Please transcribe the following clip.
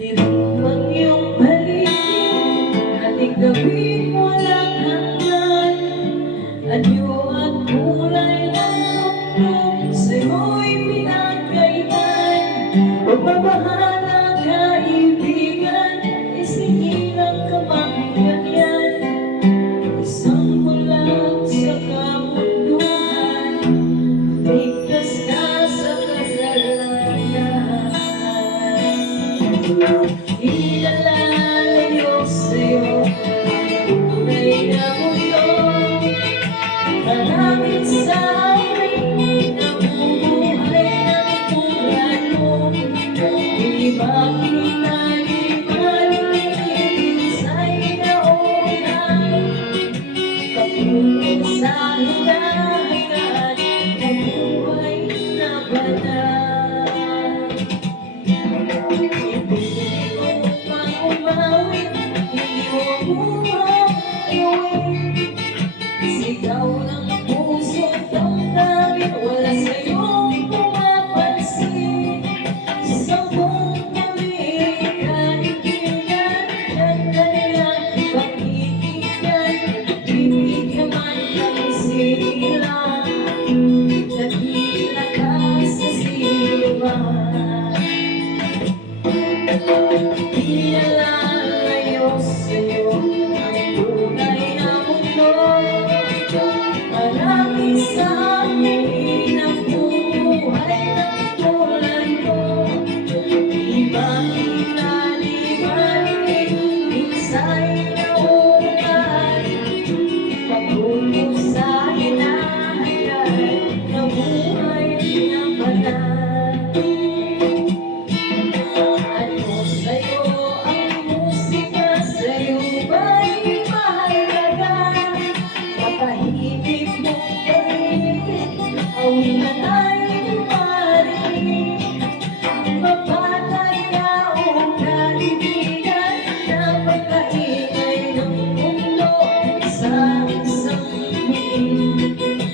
Dirito ang iyong paligid, hating gabing walang hanggan. Anyo at kulay ng mundo, sa'yo'y pinagkaitan. Pagbabahala kaibigan, isihilang kamangganyan. Isang bulag sa kamunduhan, ligtas ka sa kasalanan. Ilalayo sa'yo ang tunay na mundo. Maraming sa amin nabubuhay ng tulad mo. Di ba kinalimanin sa'y naunang patungo sa hinahangan ng buhay na banal. Hindi mo maumawin, hindi mo umawin. Sigaw ng puso't damdamin, wala sa'yong pumapansin. Sa buong kaibigan ng kanilang pag-ibigyan, ibig ka man ng silang, nagila ka sa siluman. Ilalayo sa'yo ang tunay na mundo. Marami sa amin ang buhay ng tulad mo. Di ba kinalimanin, minsa'y naungan, patungo sa hinahangan ng buhay na banal. Ano sa'yo ang musika, sa'yo ba'y mahalaga? Mapahimik mong paligid, awinan ay marinig. Mapatay ka o kaibigan, napakaingay ng mundo sa isang muling.